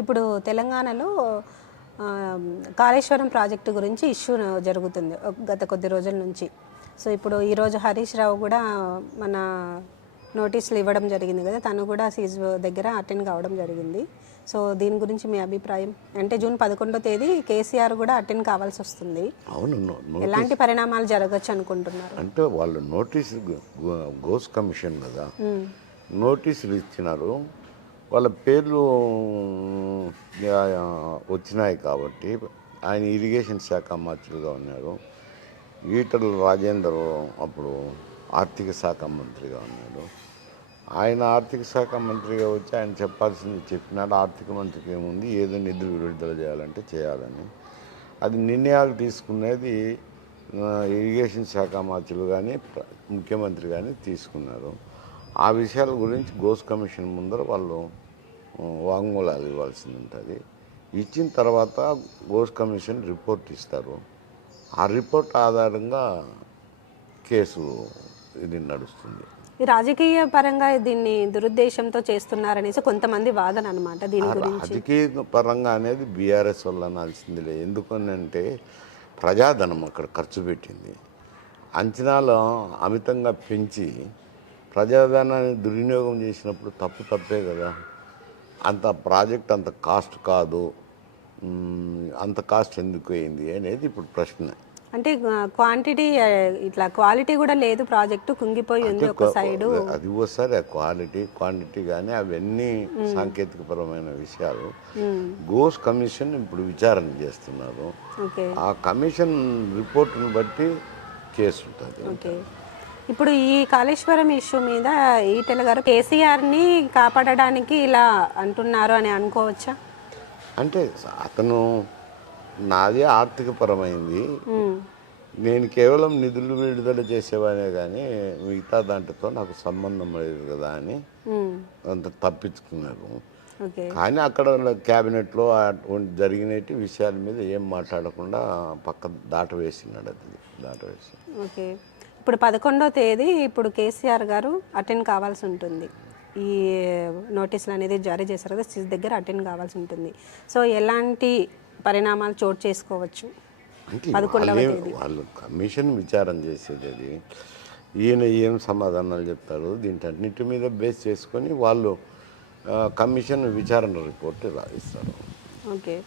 ఇప్పుడు తెలంగాణలో కాళేశ్వరం ప్రాజెక్టు గురించి ఇష్యూ జరుగుతుంది గత కొద్ది రోజుల నుంచి. సో ఇప్పుడు ఈరోజు హరీష్ రావు కూడా మన నోటీసులు ఇవ్వడం జరిగింది కదా తను కూడా సీజ్ దగ్గర అటెండ్ కావడం జరిగింది. సో దీని గురించి మీ అభిప్రాయం? అంటే జూన్ పదకొండో తేదీ కేసీఆర్ కూడా అటెండ్ కావాల్సి వస్తుంది. అవును ఎలాంటి పరిణామాలు జరగచ్చు అనుకుంటున్నారు? అంటే వాళ్ళు నోటీసు గోస్ కమిషన్ కదా నోటీసులు ఇచ్చినారు. వాళ్ళ పేర్లు వచ్చినాయి కాబట్టి ఆయన ఇరిగేషన్ శాఖ మంత్రిగా ఉన్నారు ఈటల రాజేందర్ అప్పుడు ఆర్థిక శాఖ మంత్రిగా ఉన్నాడు. ఆయన ఆర్థిక శాఖ మంత్రిగా వచ్చి ఆయన చెప్పాల్సింది చెప్పినాడు ఆర్థిక మంత్రికి ఏముంది ఏదో నిధులు విడుదల చేయాలంటే చేయాలని. అది నిర్ణయాలు తీసుకునేది ఇరిగేషన్ శాఖ మంత్రులు కానీ ముఖ్యమంత్రి కానీ తీసుకున్నారు. ఆ విషయాల గురించి గోస్ కమిషన్ ముందర వాళ్ళు వాంగ్మూలాలు ఇవ్వాల్సి ఉంటుంది ఇచ్చిన తర్వాత గోస్ కమిషన్ రిపోర్ట్ ఇస్తారు. ఆ రిపోర్ట్ ఆధారంగా కేసు ఇది నడుస్తుంది. రాజకీయ పరంగా దీన్ని దురుద్దేశంతో చేస్తున్నారనేసి కొంతమంది వాదన అనమాట దీని గురించి. రాజకీయ పరంగా అనేది బీఆర్ఎస్ వల్ల అనాల్సిందిలే. ఎందుకనంటే ప్రజాధనం అక్కడ ఖర్చు పెట్టింది. అంచనాలు అమితంగా పెంచి ప్రజాధనాన్ని దుర్వినియోగం చేసినప్పుడు తప్పు తప్పే కదా. అంత ప్రాజెక్ట్ అంత కాస్ట్ కాదు. అంత కాస్ట్ ఎందుకు అయింది అనేది ఇప్పుడు ప్రశ్న. అంటే క్వాంటిటీ ఇట్లా క్వాలిటీ కూడా లేదు ప్రాజెక్టు కుంగిపోయి ఉంది ఒక సైడు అది ఒకసారి క్వాలిటీ క్వాంటిటీ కానీ అవన్నీ సాంకేతికపరమైన విషయాలు. గోస్ కమిషన్ ఇప్పుడు విచారణ చేస్తున్నారు. ఆ కమిషన్ రిపోర్ట్ను బట్టి కేసు ఉంటుంది. ఓకే. ఇప్పుడు ఈ కాళేశ్వరం ఇష్యూ మీద ఈటెల గారు కేసీఆర్ని కాపాడడానికి ఇలా అంటున్నారు అని అనుకోవచ్చా? అంటే అతను నాది ఆర్థికపరమైంది. నేను కేవలం నిధులు విడుదల చేసేవానే కానీ మిగతా దాంట్లో నాకు సంబంధం లేదు కదా అని అంత తప్పించుకున్నారు. ఓకే. కానీ అక్కడ క్యాబినెట్లో జరిగినటి విషయాల మీద ఏం మాట్లాడకుండా పక్క దాట వేసినాడు అది దాట వేసి ఓకే. ఇప్పుడు పదకొండో తేదీ ఇప్పుడు కేసీఆర్ గారు అటెండ్ కావాల్సి ఉంటుంది. ఈ నోటీసులు అనేది జారీ చేశారు కదా సిస్ దగ్గర అటెండ్ కావాల్సి ఉంటుంది. సో ఎలాంటి పరిణామాలు చోటు చేసుకోవచ్చు? పదకొండవ వాళ్ళే- తేదీ. వాళ్ళు కమిషన్ విచారం చేసేది అది. ఈయన ఏం సమాధానాలు చెప్తారు దీంటన్నిటి మీద బేస్ చేసుకొని వాళ్ళు కమిషన్ విచారణ రిపోర్ట్ రాయిస్తారు. ఓకే.